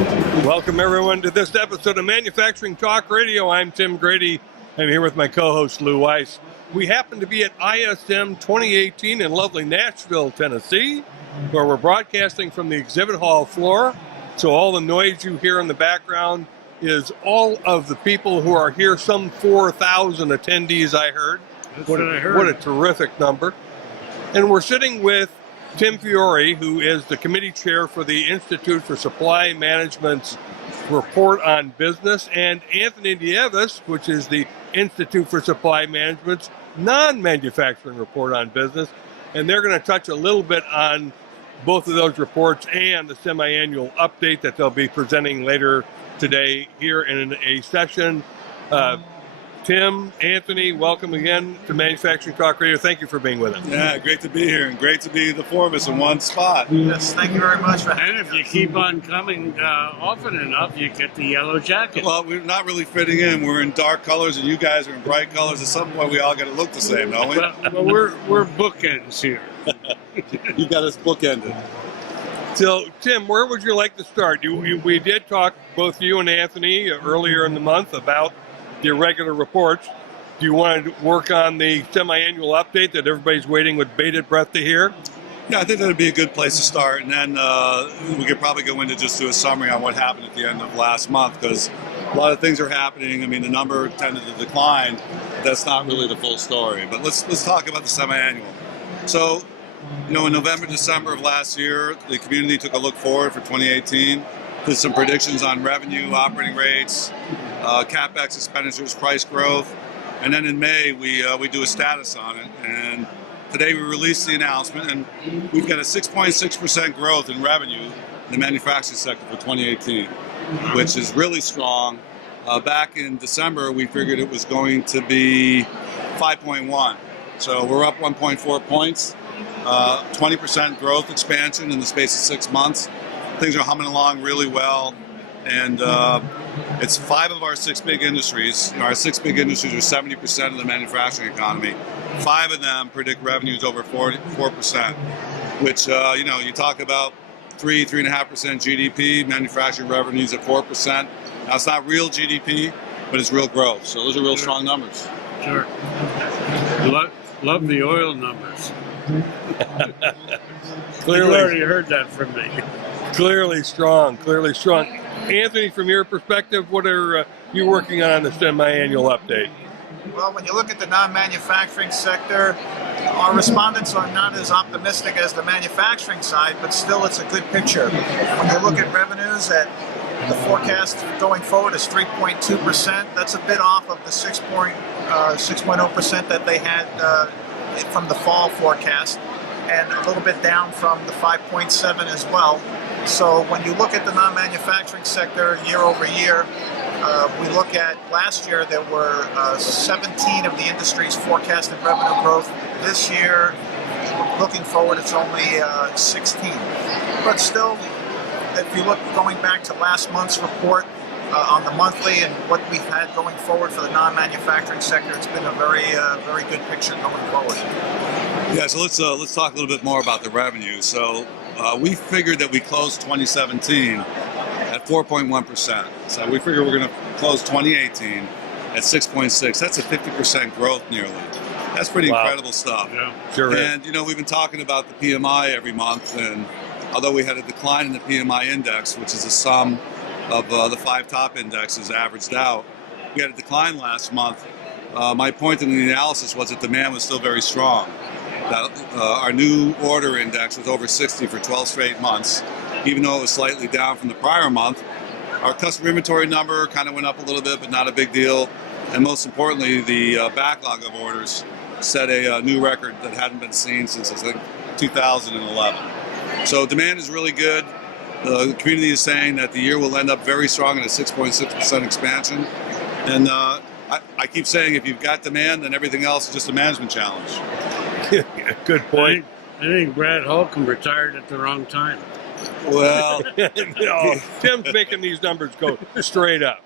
Welcome, everyone, to this episode of Manufacturing Talk Radio. I'm Tim Grady. I'm here with my co-host, Lou Weiss. We happen to be at ISM 2018 in lovely Nashville, Tennessee, where we're broadcasting from the exhibit hall floor. So all the noise you hear in the background is all of the people who are here, some 4,000 attendees, I heard. What a terrific number. And we're sitting with Tim Fiore, who is the committee chair for the Institute for Supply Management's Report on Business, and Anthony Nieves, which is the Institute for Supply Management's non-manufacturing report on business. And they're going to touch a little bit on both of those reports and the semi-annual update that they'll be presenting later today here in a session. Tim, Anthony, welcome again to Manufacturing Talk Radio. Thank you for being with us. Yeah, great to be here, and great to be the four of us in one spot. Yes, thank you very much for having us. And if you keep on coming often enough, you get the yellow jacket. Well, we're not really fitting in. We're in dark colors, and you guys are in bright colors. At some point, we all got to look the same, don't we? Well, we're bookends here. You got us bookended. So, Tim, where would you like to start? We did talk, both you and Anthony, earlier in the month about the irregular reports. Do you want to work on the semi-annual update that everybody's waiting with bated breath to hear? Yeah, I think that would be a good place to start, and then we could probably go into just do a summary on what happened at the end of last month, because a lot of things are happening. I mean, the number tended to decline. That's not really the full story, but let's talk about the semi-annual. So, in November, December of last year, the community took a look forward for 2018, did some predictions on revenue, operating rates, CapEx expenditures, price growth, and then in May we do a status on it. And today we released the announcement, and we've got a 6.6% growth in revenue in the manufacturing sector for 2018, which is really strong. Back in December, we figured it was going to be 5.1, so we're up 1.4 points. 20% growth expansion in the space of 6 months. Things are humming along really well, and it's 5 of our 6 big industries. Our 6 big industries are 70% of the manufacturing economy. 5 of them predict revenues over 4%, which you talk about 3.5% GDP, manufacturing revenues at 4%. Now it's not real GDP, but it's real growth. So those are real strong numbers. Sure. Love the oil numbers. Clearly, you already heard that from me. Clearly strong. Anthony, from your perspective, what are you working on the semi-annual update? Well, when you look at the non-manufacturing sector, our respondents are not as optimistic as the manufacturing side, but still it's a good picture. When you look at revenues, the forecast going forward is 3.2%. That's a bit off of the 6.0% that they had from the fall forecast, and a little bit down from the 5.7 as well. So when you look at the non-manufacturing sector year over year, we look at last year there were 17 of the industries forecasted revenue growth. This year, looking forward, it's only 16. But still, if you look going back to last month's report on the monthly and what we've had going forward for the non-manufacturing sector, it's been a very good picture going forward. Yeah, so let's talk a little bit more about the revenue. So we figured that we closed 2017 at 4.1%. So we figure we're going to close 2018 at 6.6. That's a 50% growth nearly. That's pretty incredible stuff. Yeah, sure is. And we've been talking about the PMI every month, and although we had a decline in the PMI index, which is a sum of the 5 top indexes averaged out, we had a decline last month. My point in the analysis was that demand was still very strong. That our new order index was over 60 for 12 straight months, even though it was slightly down from the prior month. Our customer inventory number kind of went up a little bit, but not a big deal. And most importantly, the backlog of orders set a new record that hadn't been seen since, I think, 2011. So demand is really good. The community is saying that the year will end up very strong at a 6.6% expansion. And I keep saying if you've got demand, then everything else is just a management challenge. Good point. I think Brad Holcomb retired at the wrong time. Well, Tim's making these numbers go straight up.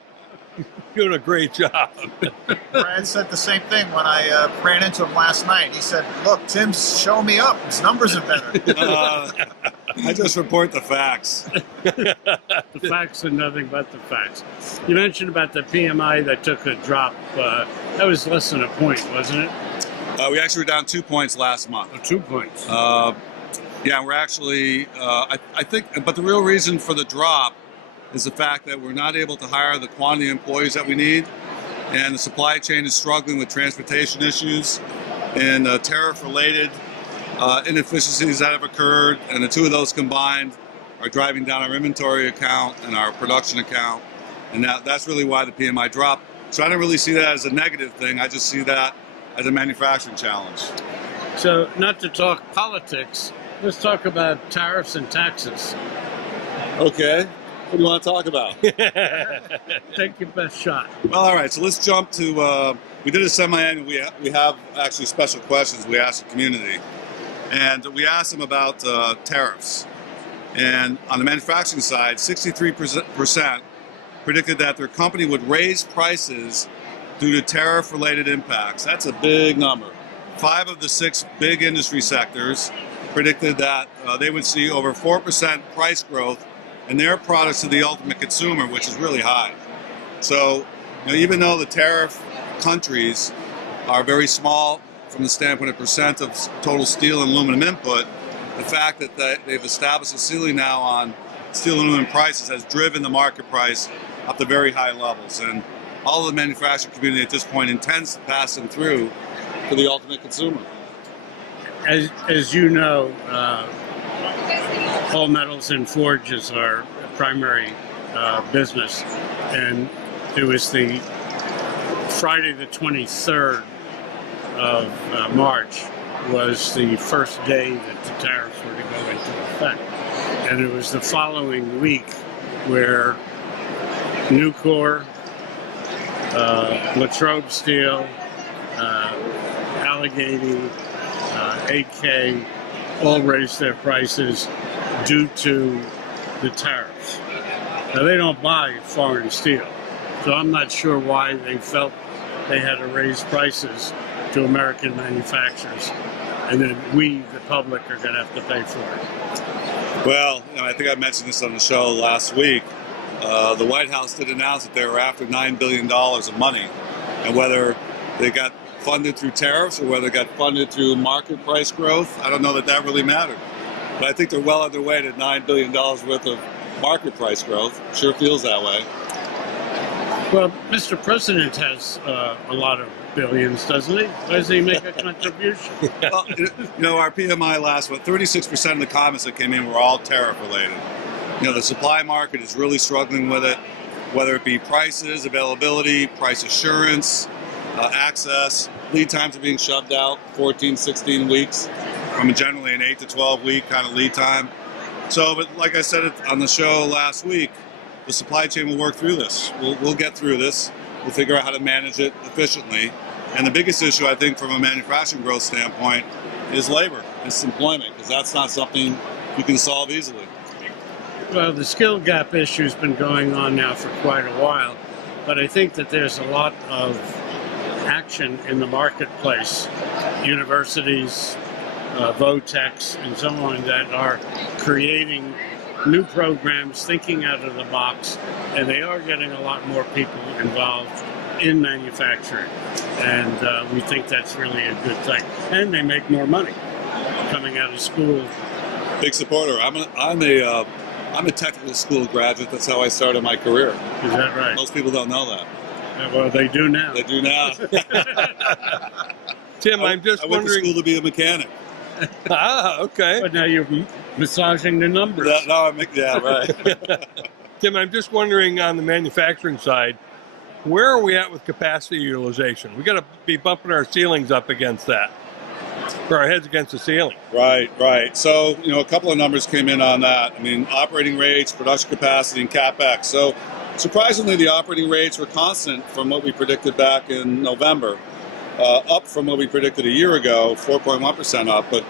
Doing a great job. Brad said the same thing when I ran into him last night. He said, "Look, Tim's showing me up. His numbers are better." I just report the facts. The facts and nothing but the facts. You mentioned about the PMI that took a drop. That was less than a point, wasn't it? We actually were down 2 points last month. Oh, 2 points. Yeah, we're actually, I think, but the real reason for the drop is the fact that we're not able to hire the quantity of employees that we need, and the supply chain is struggling with transportation issues and tariff-related inefficiencies that have occurred, and the two of those combined are driving down our inventory account and our production account, and that's really why the PMI dropped. So I don't really see that as a negative thing. I just see that as a manufacturing challenge. So, not to talk politics, let's talk about tariffs and taxes. Okay. What do you want to talk about? Take your best shot. Well, all right. So let's jump to. We did a semi-annual. We have actually special questions we asked the community, and we asked them about tariffs. And on the manufacturing side, 63% predicted that their company would raise prices due to tariff-related impacts. That's a big number. 5 of the 6 big industry sectors predicted that they would see over 4% price growth in their products to the ultimate consumer, which is really high. So, even though the tariff countries are very small from the standpoint of percent of total steel and aluminum input, the fact that they've established a ceiling now on steel and aluminum prices has driven the market price up to very high levels. And all of the manufacturing community at this point intends to pass them through to the ultimate consumer. As you know, all metals and forges are primary business, and it was the Friday the 23rd of March was the first day that the tariffs were to go into effect, and it was the following week where Nucor, Latrobe Steel, Allegheny, AK all raised their prices due to the tariffs. Now, they don't buy foreign steel, so I'm not sure why they felt they had to raise prices to American manufacturers, and then we, the public, are going to have to pay for it. Well, I think I mentioned this on the show last week. The White House did announce that they were after $9 billion of money, and whether they got funded through tariffs or whether it got funded through market price growth, I don't know that really mattered. But I think they're well on their way to $9 billion worth of market price growth. Sure feels that way. Well, Mr. President has a lot of billions, doesn't he? Does he make a contribution? Well, our PMI last, 36% of the comments that came in were all tariff related. The supply market is really struggling with it, whether it be prices, availability, price assurance, access. Lead times are being shoved out 14, 16 weeks from generally an 8 to 12 week kind of lead time. So, but like I said on the show last week, the supply chain will work through this. We'll get through this. We'll figure out how to manage it efficiently. And the biggest issue, I think, from a manufacturing growth standpoint is labor, it's employment, because that's not something you can solve easily. Well, the skill gap issue has been going on now for quite a while, but I think that there's a lot of action in the marketplace, universities, Votex, and so on, that are creating new programs, thinking out of the box, and they are getting a lot more people involved in manufacturing, and we think that's really a good thing. And they make more money coming out of school. Big supporter. I'm a technical school graduate. That's how I started my career. Is that right? Most people don't know that. Well, they do now. They do now. Tim, I'm just I went wondering. to school to be a mechanic. Okay. But now you're massaging the numbers. Yeah, right. Tim, I'm just wondering on the manufacturing side, where are we at with capacity utilization? We got to be bumping our ceilings up against that, or our heads against the ceiling. Right. So, a couple of numbers came in on that. Operating rates, production capacity, and CapEx. So, surprisingly, the operating rates were constant from what we predicted back in November, up from what we predicted a year ago, 4.1% up, but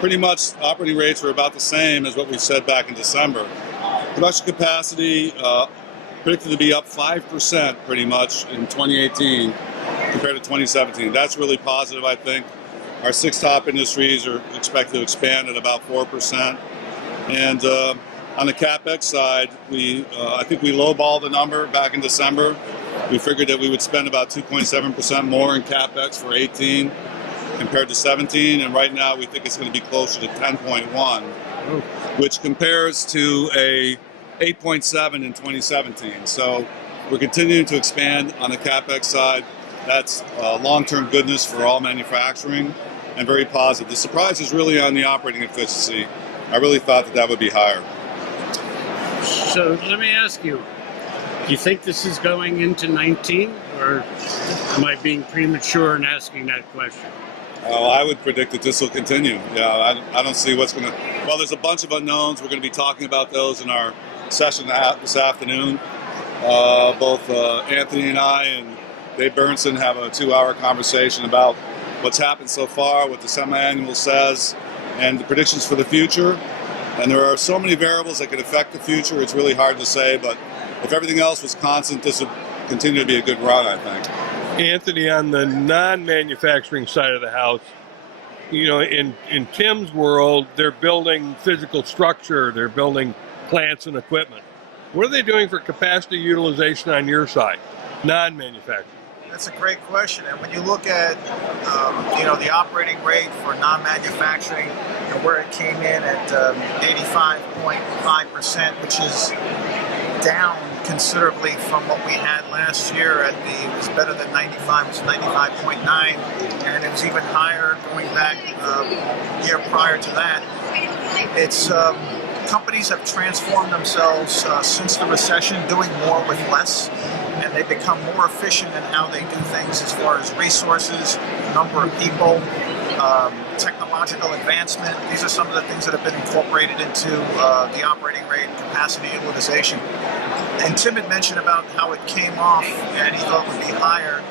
pretty much operating rates were about the same as what we said back in December. Production capacity predicted to be up 5% pretty much in 2018 compared to 2017. That's really positive, I think. Our 6 top industries are expected to expand at about 4%. And on the CapEx side, I think we lowballed the number back in December. We figured that we would spend about 2.7% more in CapEx for 18 compared to 17, and right now we think it's going to be closer to 10.1, which compares to a 8.7 in 2017. So we're continuing to expand on the CapEx side. That's long-term goodness for all manufacturing and very positive. The surprise is really on the operating efficiency. I really thought that would be higher. So let me ask you, do you think this is going into 19, or am I being premature in asking that question? I would predict that this will continue. Yeah, I don't see what's going to... Well, there's a bunch of unknowns. We're going to be talking about those in our session this afternoon. Both Anthony and I and Dave Bernson have a 2-hour conversation about what's happened so far, what the semi-annual says, and the predictions for the future. And there are so many variables that could affect the future, it's really hard to say, but if everything else was constant, this would continue to be a good run, I think. Anthony, on the non-manufacturing side of the house, you know, in Tim's world, they're building physical structure, they're building plants and equipment. What are they doing for capacity utilization on your side, non-manufacturing? That's a great question. And when you look at, the operating rate for non-manufacturing and where it came in at 85.5%, which is down considerably from what we had last year it was better than 95, it was 95.9, and it was even higher going back year prior to that. It's companies have transformed themselves since the recession, doing more with less, and they become more efficient in how they do things as far as resources, number of people, technological advancement. These are some of the things that have been incorporated into the operating rate and capacity utilization. And Tim had mentioned about how it came off and he thought it would be higher.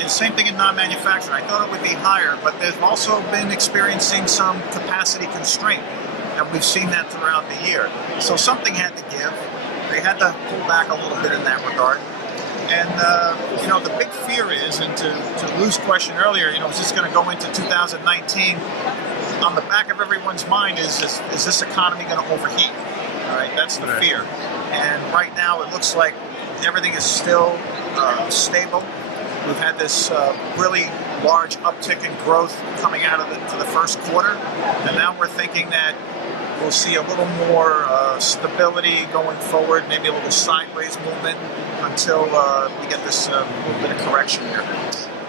And same thing in non-manufacturing. I thought it would be higher, but they've also been experiencing some capacity constraint, and we've seen that throughout the year. So something had to give. They had to pull back a little bit in that regard. And, the big fear is, and to Lou's question earlier, is this going to go into 2019? On the back of everyone's mind is this economy going to overheat? All right, that's the fear. And right now it looks like everything is still stable. We've had this really large uptick in growth coming out of the first quarter, and now we're thinking that we'll see a little more stability going forward, maybe a little sideways movement until we get this little bit of correction here.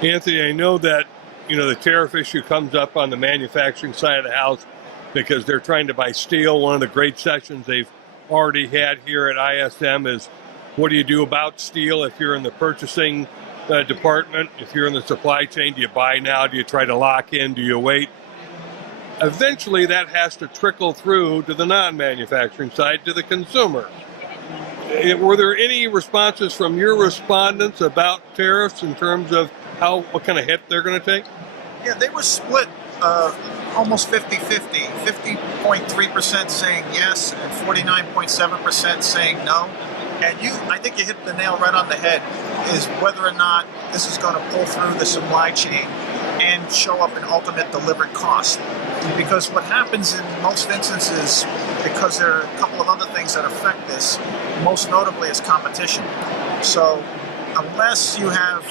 Anthony, I know that the tariff issue comes up on the manufacturing side of the house because they're trying to buy steel. One of the great sessions they've already had here at ISM is, what do you do about steel if you're in the purchasing department? If you're in the supply chain, do you buy now? Do you try to lock in? Do you wait? Eventually that has to trickle through to the non-manufacturing side, to the consumer. Were there any responses from your respondents about tariffs in terms of what kind of hit they're going to take? Yeah, they were split almost 50-50. 50.3% saying yes and 49.7% saying no. And I think you hit the nail right on the head, is whether or not this is going to pull through the supply chain and show up in ultimate delivered cost. Because what happens in most instances, because there are a couple of other things that affect this, most notably is competition. So unless you have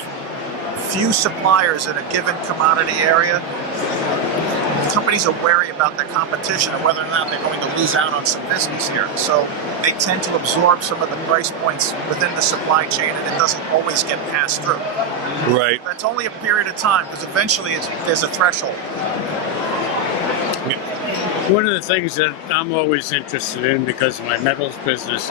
few suppliers in a given commodity area, companies are wary about their competition and whether or not they're going to lose out on some business here. So they tend to absorb some of the price points within the supply chain, and it doesn't always get passed through. Right. That's only a period of time, because eventually there's a threshold. One of the things that I'm always interested in because of my metals business,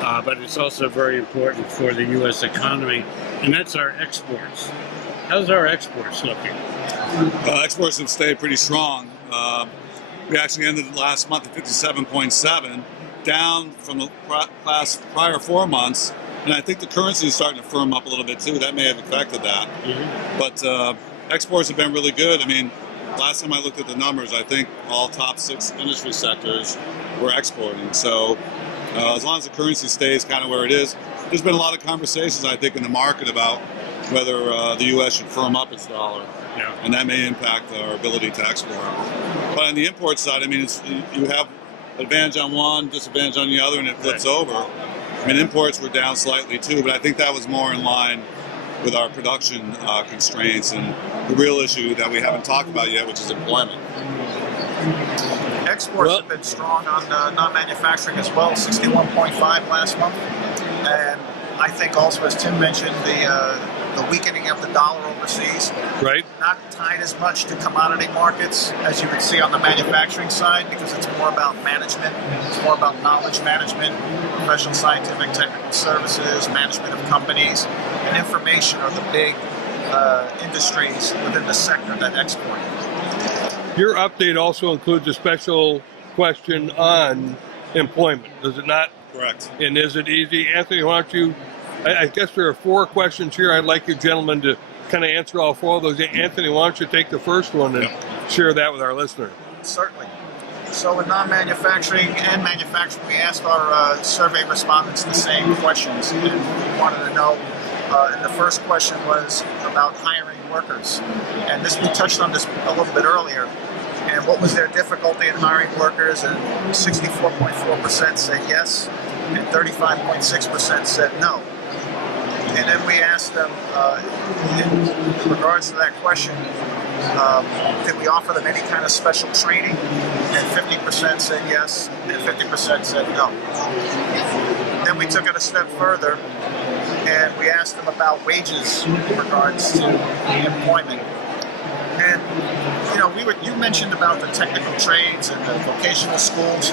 but it's also very important for the U.S. economy, and that's our exports. How's our exports looking? Exports have stayed pretty strong. We actually ended last month at 57.7, down from the prior 4 months, and I think the currency is starting to firm up a little bit too. That may have affected that. Mm-hmm. But exports have been really good. I mean, last time I looked at the numbers, I think all top 6 industry sectors were exporting. So as long as the currency stays kind of where it is, there's been a lot of conversations, I think, in the market about whether the U.S. should firm up its dollar. Yeah. And that may impact our ability to export. But on the import side, I mean, you have advantage on one, disadvantage on the other, and it flips over. I mean, imports were down slightly too, but I think that was more in line with our production constraints and the real issue that we haven't talked about yet, which is employment. Exports have been strong on non-manufacturing as well, 61.5 last month. And I think also, as Tim mentioned, the weakening of the dollar overseas. Right. Not tied as much to commodity markets as you would see on the manufacturing side, because it's more about management, it's more about knowledge management, professional scientific technical services, management of companies, and information are the big industries within the sector that export. Your update also includes a special question on employment, does it not? Correct. And is it easy? Anthony, why don't you, I guess there are 4 questions here. I'd like you gentlemen to kind of answer all 4 of those. Anthony, why don't you take the first one and share that with our listener? Certainly. So in non-manufacturing and manufacturing, we asked our survey respondents the same questions. And we wanted to know, and the first question was about hiring workers. And this, we touched on this a little bit earlier. And what was their difficulty in hiring workers? And 64.4% said yes, and 35.6% said no. And then we asked them, in regards to that question, did we offer them any kind of special training? And 50% said yes, and 50% said no. Then we took it a step further, and we asked them about wages in regards to employment. And you mentioned about the technical trades and the vocational schools.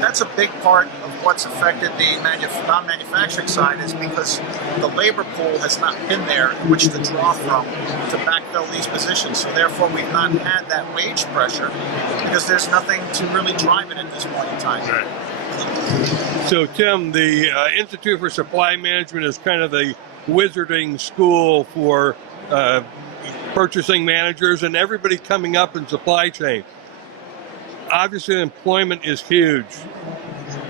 That's a big part of what's affected the non-manufacturing side, is because the labor pool has not been there in which to draw from to backfill these positions. So therefore, we've not had that wage pressure because there's nothing to really drive it at this point in time. Right. So, Tim, the Institute for Supply Management is kind of the wizarding school for purchasing managers and everybody coming up in supply chain. Obviously, employment is huge.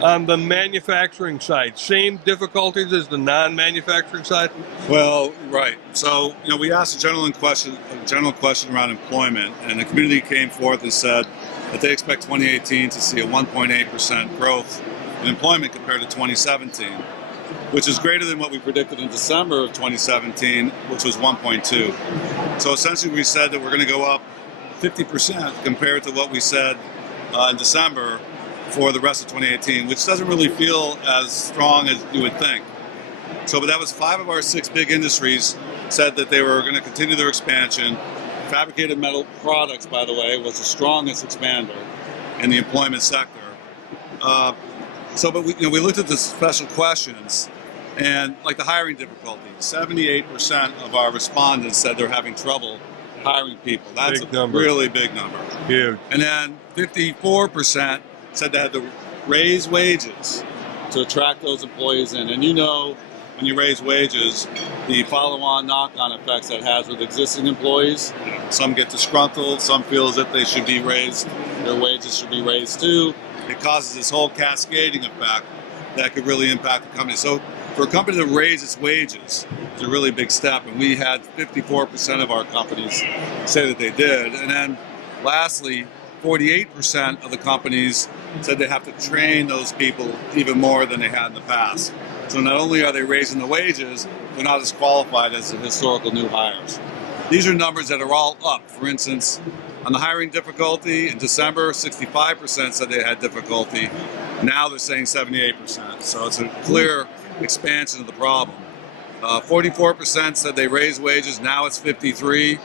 On the manufacturing side, same difficulties as the non-manufacturing side? Well, right. So, we asked a general question around employment, and the community came forth and said that they expect 2018 to see a 1.8% growth in employment compared to 2017, which is greater than what we predicted in December of 2017, which was 1.2. So essentially we said that we're going to go up 50% compared to what we said in December for the rest of 2018, which doesn't really feel as strong as you would think. So, but that was 5 of our 6 big industries said that they were going to continue their expansion. Fabricated metal products, by the way, was the strongest expander in the employment sector. But we looked at the special questions, and like the hiring difficulty, 78% of our respondents said they're having trouble hiring people. That's big a number. really big number. Huge. And then 54% said they had to raise wages to attract those employees in. And when you raise wages, the follow-on knock-on effects that has with existing employees. Some get disgruntled, some feel as if they should be raised, their wages should be raised too. It causes this whole cascading effect that could really impact the company. So for a company to raise its wages is a really big step, and we had 54% of our companies say that they did. And then lastly, 48% of the companies said they have to train those people even more than they had in the past. So not only are they raising the wages, they're not as qualified as the historical new hires. These are numbers that are all up. For instance, on the hiring difficulty, in December, 65% said they had difficulty. Now they're saying 78%. So it's a clear expansion of the problem. 44% said they raised wages. Now it's 53.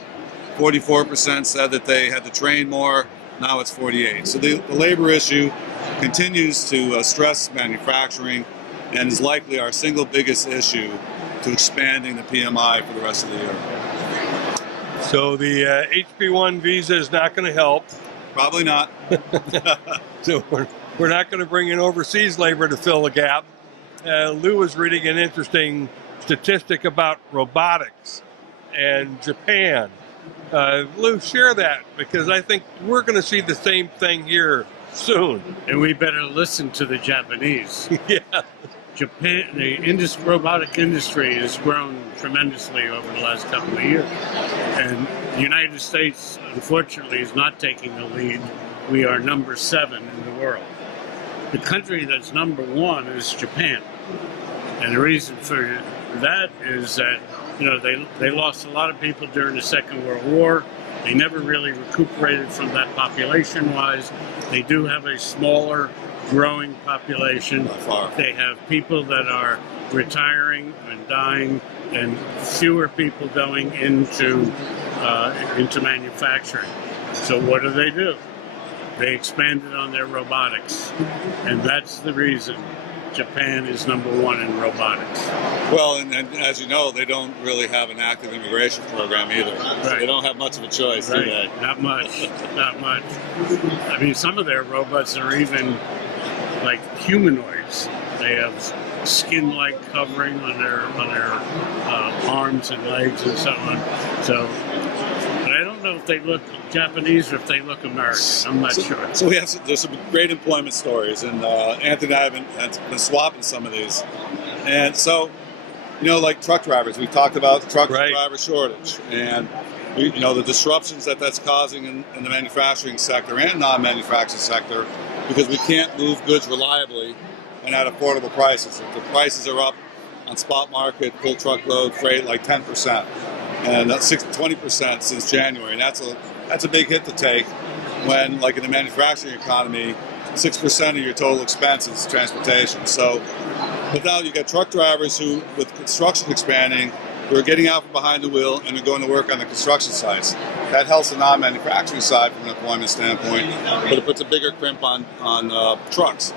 44% said that they had to train more. Now it's 48. So the labor issue continues to stress manufacturing and is likely our single biggest issue to expanding the PMI for the rest of the year. So the HB1 visa is not going to help. Probably not. So we're not going to bring in overseas labor to fill the gap. Lou was reading an interesting statistic about robotics and Japan. Lou, share that, because I think we're going to see the same thing here soon. And we better listen to the Japanese. Yeah. Japan, the robotic industry has grown tremendously over the last couple of years. And the United States, unfortunately, is not taking the lead. We are number 7 in the world. The country that's number one is Japan. And the reason for that is that, they lost a lot of people during the Second World War. They never really recuperated from that population-wise. They do have a smaller, growing population. By far. They have people that are retiring and dying, and fewer people going into manufacturing. So what do? They expanded on their robotics, and that's the reason Japan is number one in robotics. Well, and as you know, they don't really have an active immigration program either. Right. So they don't have much of a choice, do they? Not much. Not much. I mean, some of their robots are even like humanoids. They have skin-like covering on their arms and legs and so on. So, but I don't know if they look Japanese or if they look American. I'm not sure. So there's some great employment stories, and Anthony and I have been swapping some of these. And so, like truck drivers, we talked about the truck driver shortage, and the disruptions that's causing in the manufacturing sector and non-manufacturing sector, because we can't move goods reliably and at affordable prices. The prices are up on spot market, full truckload freight, like 10%, and that's 20% since January, and that's a big hit to take when, like in the manufacturing economy, 6% of your total expense is transportation. So, but now you got truck drivers who, with construction expanding, who are getting out from behind the wheel and are going to work on the construction sites. That helps the non-manufacturing side from an employment standpoint, but it puts a bigger crimp on trucks.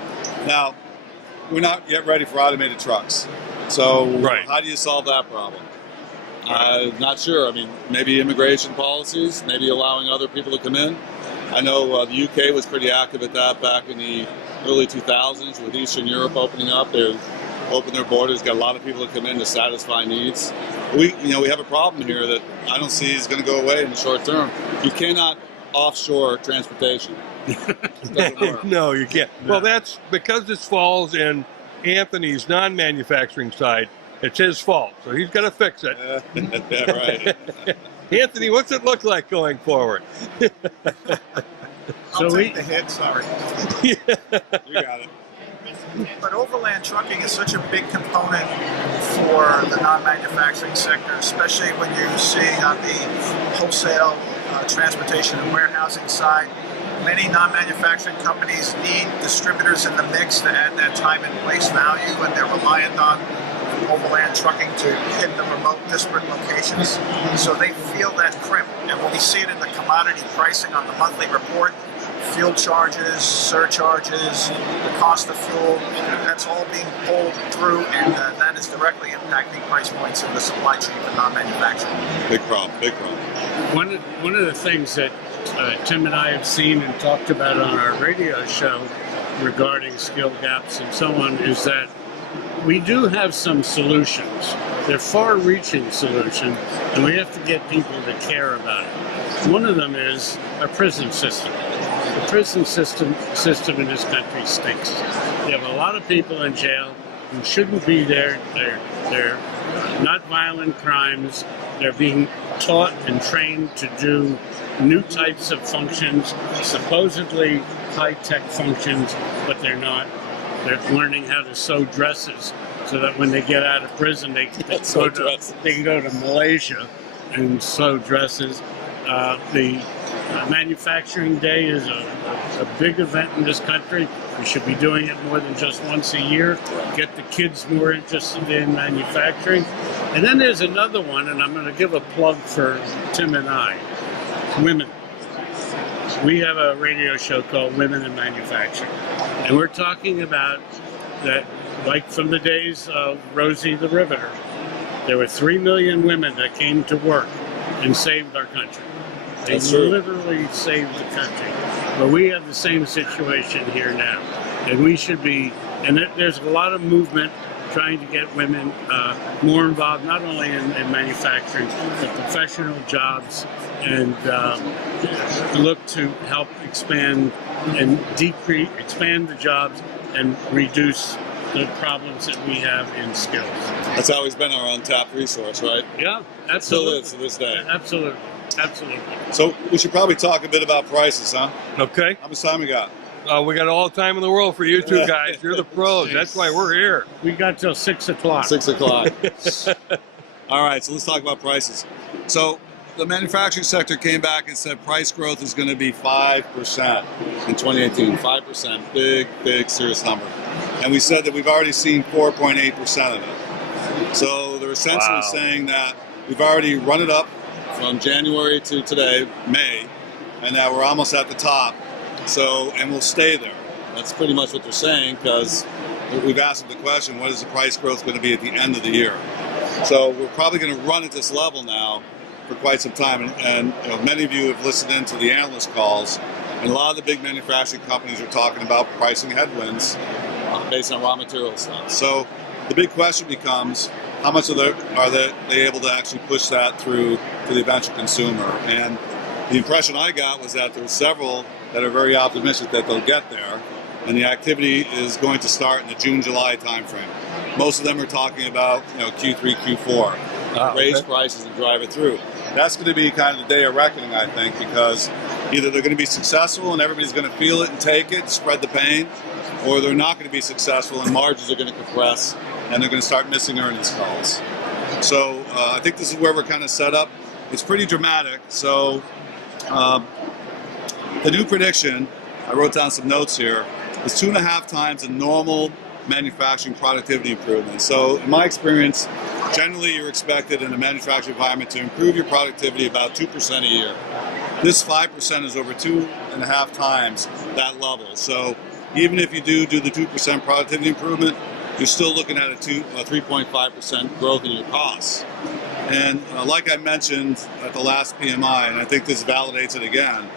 Now, we're not yet ready for automated trucks. So how do you solve that problem? I'm not sure. I mean, maybe immigration policies, maybe allowing other people to come in. I know the UK was pretty active at that back in the early 2000s with Eastern Europe opening up. They opened their borders, got a lot of people to come in to satisfy needs. We have a problem here that I don't see is going to go away in the short term. You cannot offshore transportation. It doesn't work. No, you can't. No. Well, that's because this falls in Anthony's non-manufacturing side. It's his fault, so he's got to fix it. Yeah, right. Anthony, what's it look like going forward? I'll take the hit, sorry. You got it. But overland trucking is such a big component for the non-manufacturing sector, especially when you're seeing on the wholesale transportation and warehousing side. Many non-manufacturing companies need distributors in the mix to add that time and place value, and they're reliant on overland trucking to hit the remote, disparate locations. So they feel that crimp, and when we see it in the commodity pricing on the monthly report, fuel charges, surcharges, the cost of fuel, that's all being pulled through, and that is directly impacting price points in the supply chain for non-manufacturing. Big problem, big problem. One of the things that Tim and I have seen and talked about on our radio show regarding skill gaps and so on is that we do have some solutions. They're far-reaching solutions, and we have to get people to care about it. One of them is our prison system. The prison system in this country stinks. You have a lot of people in jail who shouldn't be there. They're not violent crimes. They're being taught and trained to do new types of functions, supposedly high-tech functions, but they're not. They're learning how to sew dresses so that when they get out of prison, they can go to Malaysia and sew dresses. The manufacturing day is a big event in this country. We should be doing it more than just once a year. Get the kids more interested in manufacturing. And then there's another one, and I'm going to give a plug for Tim and I. Women. We have a radio show called Women in Manufacturing. And we're talking about that, like from the days of Rosie the Riveter, there were 3 million women that came to work and saved our country. They literally saved the country. But we have the same situation here now. And we should be, and there's a lot of movement trying to get women more involved, not only in manufacturing, but professional jobs, and look to help expand the jobs and reduce the problems that we have in skills. That's always been our untapped resource, right? Yeah, absolutely. Still is to this day. Absolutely. Absolutely. So we should probably talk a bit about prices, huh? Okay. How much time we got? We got all the time in the world for you two guys. You're the pros. That's why we're here. We got till 6 o'clock. 6 o'clock. All right, so let's talk about prices. So the manufacturing sector came back and said price growth is going to be 5% in 2018. 5%, big, serious number. And we said that we've already seen 4.8% of it. So they're essentially saying that we've already run it up from January to today, May, and that we're almost at the top. So, and we'll stay there. That's pretty much what they're saying, because we've asked them the question, what is the price growth going to be at the end of the year? So we're probably going to run at this level now for quite some time. And you know, many of you have listened into the analyst calls, and a lot of the big manufacturing companies are talking about pricing headwinds based on raw material stuff. So the big question becomes, how much are they able to actually push that through to the eventual consumer? And the impression I got was that there's several that are very optimistic that they'll get there, and the activity is going to start in the June-July timeframe. Most of them are talking about Q3, Q4, raise prices and drive it through. That's going to be kind of the day of reckoning, I think, because either they're going to be successful and everybody's going to feel it and take it and spread the pain, or they're not going to be successful and margins are going to compress and they're going to start missing earnings calls. So I think this is where we're kind of set up. It's pretty dramatic. So the new prediction, I wrote down some notes here, is 2.5 times the normal manufacturing productivity improvement. So in my experience, generally you're expected in a manufacturing environment to improve your productivity about 2% a year. This 5% is over 2.5 times that level. So even if you do the 2% productivity improvement, you're still looking at a 3.5% growth in your costs. And like I mentioned at the last PMI, and I think this validates it again,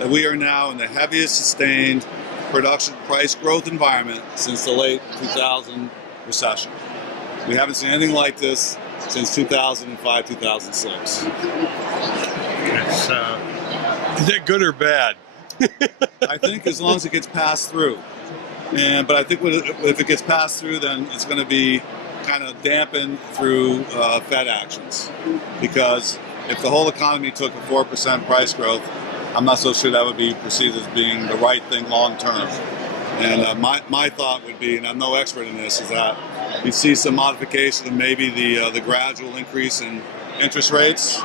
that we are now in the heaviest sustained production price growth environment since the late 2000 recession. We haven't seen anything like this since 2005, 2006. Is that good or bad? I think as long as it gets passed through. But I think if it gets passed through, then it's going to be kind of dampened through Fed actions. Because if the whole economy took a 4% price growth, I'm not so sure that would be perceived as being the right thing long term. And my thought would be, and I'm no expert in this, is that you'd see some modification and maybe the gradual increase in interest rates.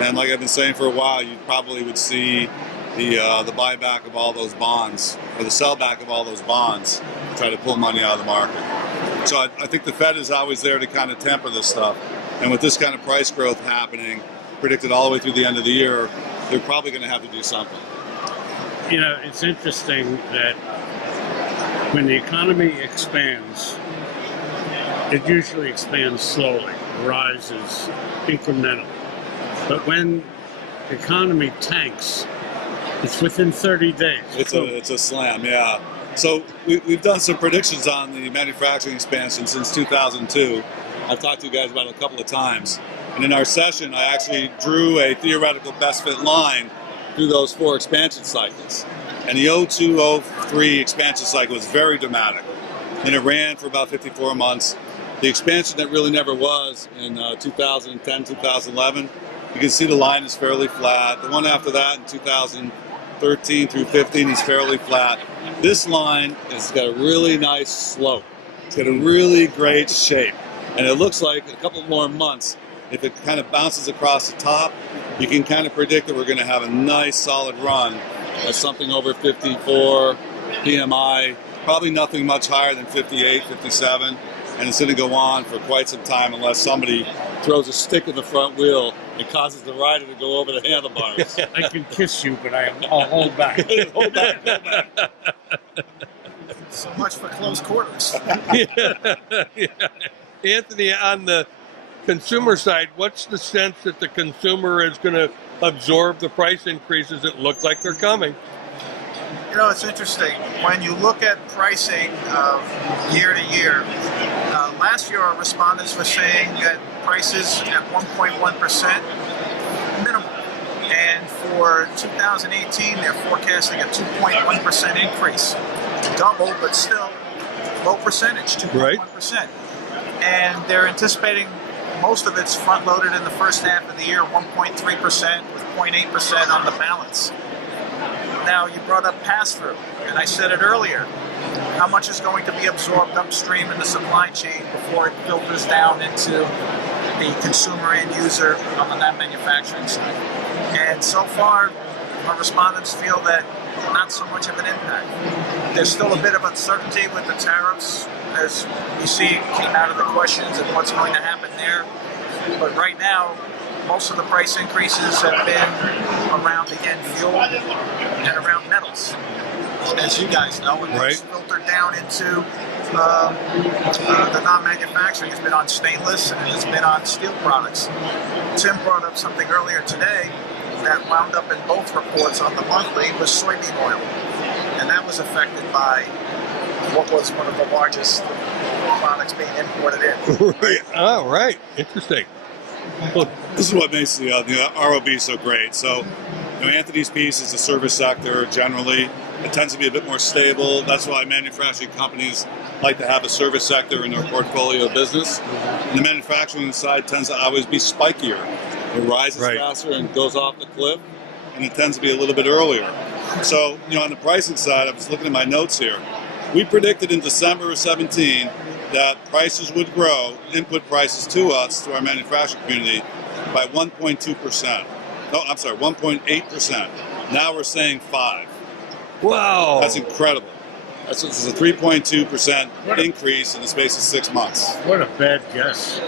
And like I've been saying for a while, you probably would see the buyback of all those bonds, or the sellback of all those bonds, to try to pull money out of the market. So I think the Fed is always there to kind of temper this stuff. And with this kind of price growth happening, predicted all the way through the end of the year, they're probably going to have to do something. You know, it's interesting that when the economy expands, it usually expands slowly, rises incrementally. But when the economy tanks, it's within 30 days. It's a slam, yeah. So we've done some predictions on the manufacturing expansion since 2002. I've talked to you guys about it a couple of times. And in our session, I actually drew a theoretical best fit line through those 4 expansion cycles. And the 02-03 expansion cycle was very dramatic. And it ran for about 54 months. The expansion that really never was in 2010, 2011, you can see the line is fairly flat. The one after that in 2013 through 15 is fairly flat. This line has got a really nice slope. It's got a really great shape. And it looks like a couple more months, if it kind of bounces across the top, you can kind of predict that we're going to have a nice solid run at something over 54 PMI, probably nothing much higher than 58, 57, and it's going to go on for quite some time unless somebody throws a stick in the front wheel and causes the rider to go over the handlebars. I can kiss you, but I'll hold back. Hold back. So much for close quarters. Yeah. Anthony, on the consumer side, what's the sense that the consumer is going to absorb the price increases that look like they're coming? You know, it's interesting. When you look at pricing year to year, last year our respondents were saying that prices at 1.1% minimum. And for 2018, they're forecasting a 2.1% increase. Double, but still low percentage, 2.1%. Right. And they're anticipating most of it's front-loaded in the first half of the year, 1.3% with 0.8% on the balance. Now, you brought up pass-through, and I said it earlier. How much is going to be absorbed upstream in the supply chain before it filters down into the consumer end user on the non-manufacturing side? And so far, our respondents feel that not so much of an impact. There's still a bit of uncertainty with the tariffs, as you see came out of the questions and what's going to happen there. But right now, most of the price increases have been around, again, fuel and around metals, as you guys know, and it's filtered down into the non-manufacturing. It's been on stainless and it's been on steel products. Tim brought up something earlier today that wound up in both reports on the monthly was soybean oil, and that was affected by what was one of the largest products being imported in. Oh, right. Interesting. Well, this is what makes the ROB so great. So, Anthony's piece is the service sector generally. It tends to be a bit more stable. That's why manufacturing companies like to have a service sector in their portfolio business. And the manufacturing side tends to always be spikier. It rises faster and goes off the cliff, and it tends to be a little bit earlier. So, on the pricing side, I was looking at my notes here. We predicted in December of 17 that prices would grow, input prices to us, to our manufacturing community, by 1.2%. No, I'm sorry, 1.8%. Now we're saying 5%. Wow. That's incredible. This is a 3.2% increase in the space of 6 months. What a bad guess.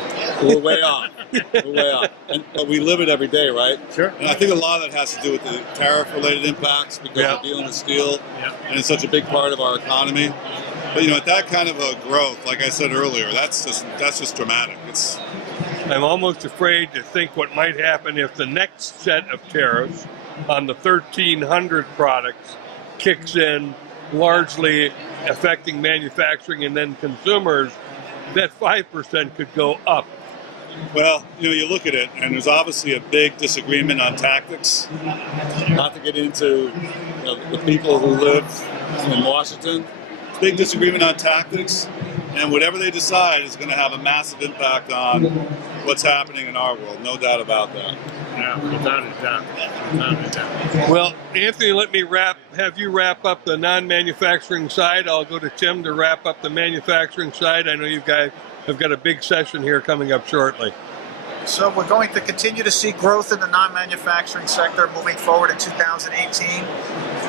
We're way off. We're way off. But we live it every day, right? Sure. And I think a lot of that has to do with the tariff-related impacts because we're dealing with steel, and it's such a big part of our economy. But at that kind of a growth, like I said earlier, that's just dramatic. I'm almost afraid to think what might happen if the next set of tariffs on the 1,300 products kicks in, largely affecting manufacturing and then consumers. That 5% could go up. Well, you look at it, and there's obviously a big disagreement on tactics. Not to get into the people who live in Washington. Big disagreement on tactics, and whatever they decide is going to have a massive impact on what's happening in our world. No doubt about that. Yeah, without a doubt. Without a doubt. Well, Anthony, let me have you wrap up the non-manufacturing side. I'll go to Tim to wrap up the manufacturing side. I know you guys have got a big session here coming up shortly. So we're going to continue to see growth in the non-manufacturing sector moving forward in 2018.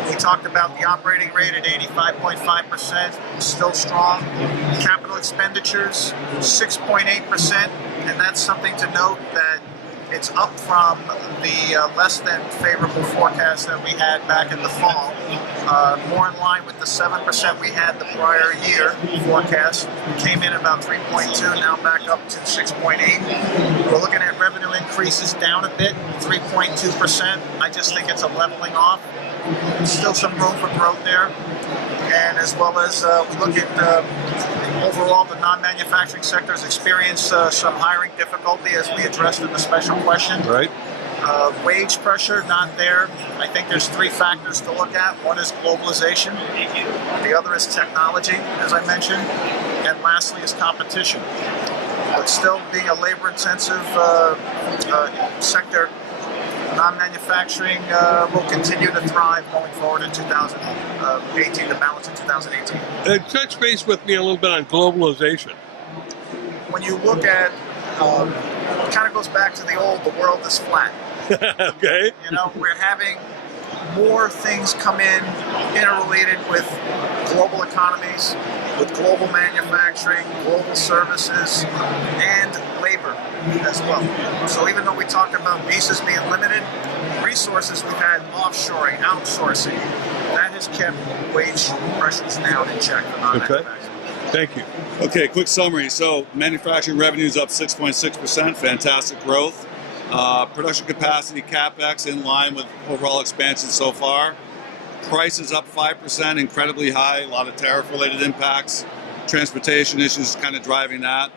We talked about the operating rate at 85.5%, still strong. Capital expenditures, 6.8%, and that's something to note that it's up from the less than favorable forecast that we had back in the fall. More in line with the 7% we had the prior year forecast. Came in about 3.2, now back up to 6.8. We're looking at revenue increases down a bit, 3.2%. I just think it's a leveling off. Still some room for growth there. And as well as we look at overall, the non-manufacturing sector has experienced some hiring difficulty, as we addressed in the special question. Right. Wage pressure, not there. I think there's 3 factors to look at. One is globalization. The other is technology, as I mentioned. And lastly is competition. But still being a labor-intensive sector, non-manufacturing will continue to thrive going forward in 2018, the balance in 2018. Touch base with me a little bit on globalization. When you look at, it kind of goes back to the world is flat. Okay. We're having more things come in interrelated with global economies, with global manufacturing, global services, and labor as well. So even though we talked about visas being limited, resources we've had offshoring, outsourcing, that has kept wage pressures down in check for non-manufacturing. Thank you. Okay, quick summary. So manufacturing revenue is up 6.6%, fantastic growth. Production capacity, CapEx, in line with overall expansion so far. Price is up 5%, incredibly high, a lot of tariff-related impacts. Transportation issues kind of driving that.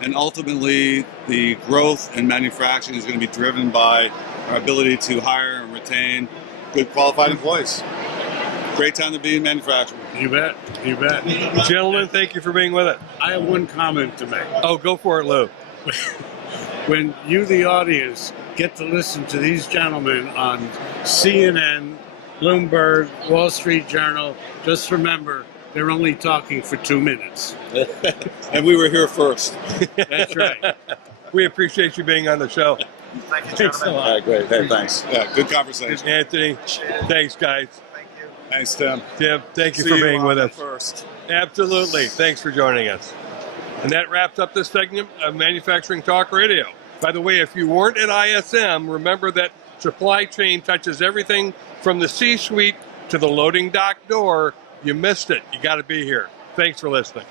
And ultimately, the growth in manufacturing is going to be driven by our ability to hire and retain good qualified employees. Great time to be in manufacturing. You bet. You bet. Gentlemen, thank you for being with us. I have one comment to make. Oh, go for it, Lou. When you, the audience, get to listen to these gentlemen on CNN, Bloomberg, Wall Street Journal. Just remember, they're only talking for 2 minutes. And we were here first. That's right. We appreciate you being on the show. Thank you, Thanks a gentlemen. lot. All right, great. Hey, thanks. Yeah, good conversation. Anthony, thanks, guys. Thank you. Thanks, Tim. Tim, thank you See for being with on us. First. Absolutely. Thanks for joining us. And that wraps up this segment of Manufacturing Talk Radio. By the way, if you weren't at ISM, remember that supply chain touches everything from the C-suite to the loading dock door. You missed it. You got to be here. Thanks for listening.